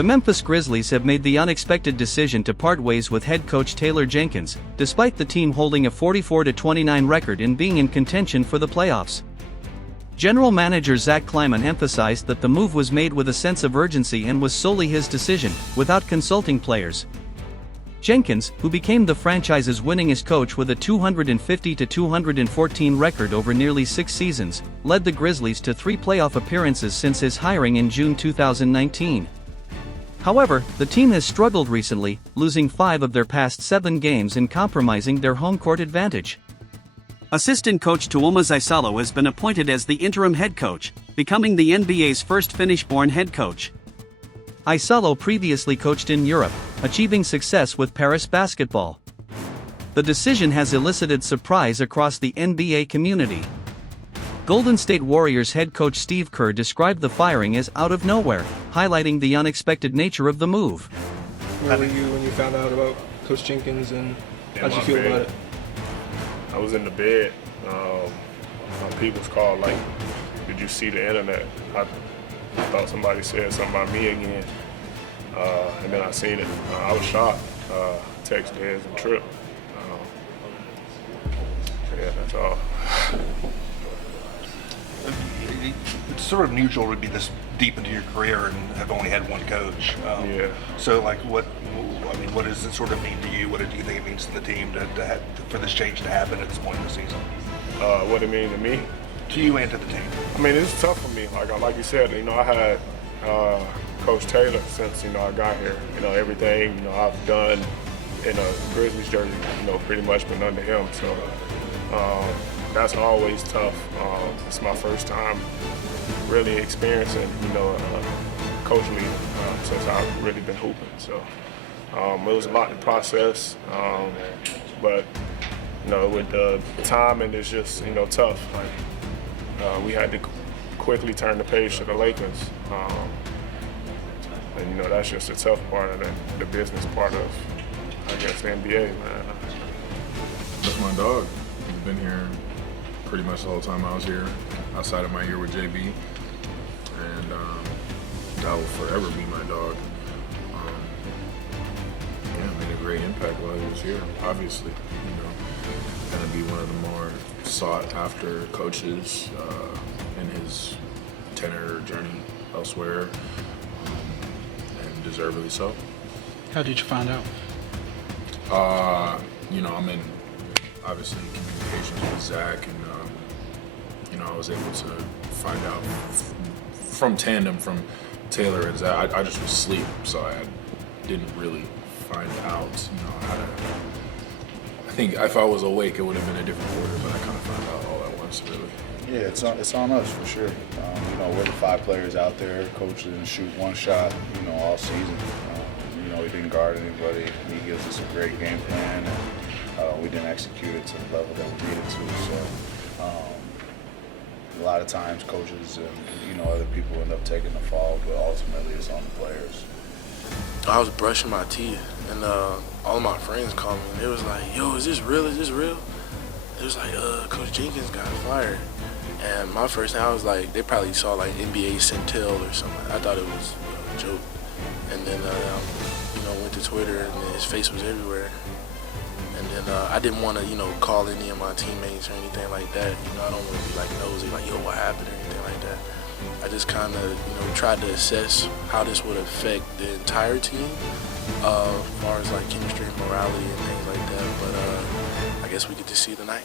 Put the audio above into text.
The Memphis Grizzlies have made the unexpected decision to part ways with head coach Taylor Jenkins, despite the team holding a 44-29 record and being in contention for the playoffs. General manager Zach Kleiman emphasized that the move was made with a sense of urgency and was solely his decision, without consulting players. Jenkins, who became the franchise's winningest coach with a 250-214 record over nearly 6 seasons, led the Grizzlies to 3 playoff appearances since his hiring in June 2019. However, the team has struggled recently, losing 5 of their past 7 games and compromising their home court advantage. Assistant coach Tuoma Zaisalo has been appointed as the interim head coach, becoming the NBA's first Finnish-born head coach. Zaisalo previously coached in Europe, achieving success with Paris basketball. The decision has elicited surprise across the NBA community. Golden State Warriors head coach Steve Kerr described the firing as out of nowhere, highlighting the unexpected nature of the move. Where were you when you found out about Coach Jenkins, and how'd you feel about it? I was in the bed. My people's called like, "Did you see the internet?" I thought somebody said something about me again, and then I seen it. I was shocked. Texted Hez and Trip. Yeah, that's all. It's sort of unusual to be this deep into your career and have only had one coach. Yeah. So, like, what does it sort of mean to you? What do you think it means to the team for this change to happen at this point in the season? What it mean to me? To you and to the team. I mean, it's tough for me. Like you said, I had Coach Taylor since I got here. Everything I've done in a Grizzlies jersey, pretty much been under him. So that's always tough. It's my first time really experiencing, coach league since I've really been hooping. So it was a lot to process, but with the timing, it's just tough. We had to quickly turn the page to the Lakers, and that's just the tough part of the business part of, I guess, the NBA, man. That's my dog. He's been here pretty much the whole time I was here, outside of my year with JB, and that will forever be my dog. Made a great impact while he was here. Obviously, going to be one of the more sought after coaches in his tenure journey elsewhere, and deservedly so. How did you find out? I'm in obviously communications with Zach, and I was able to find out from tandem from Taylor and Zach. I just was asleep, so I didn't really find out, how to. I think if I was awake, it would have been a different order, but I kind of found out all at once, really. Yeah, it's on us for sure. We're the 5 players out there. Coach didn't shoot one shot, all season. He didn't guard anybody. He gives us a great game plan, and we didn't execute it to the level that we needed to. So a lot of times coaches and other people end up taking the fall, but ultimately it's on the players. I was brushing my teeth, and all of my friends called me, and they was like, "Yo, is this real? Is this real?" It was like, Coach Jenkins got fired. And my first thing, I was like, they probably saw like NBA Centel or something. I thought it was a joke. And then, went to Twitter, and his face was everywhere. And then I didn't want to, call any of my teammates or anything like that. I don't want to be like nosy, like, yo, what happened or anything like that. I just kind of, tried to assess how this would affect the entire team, as far as like chemistry and morality and things like that. But I guess we get to see tonight.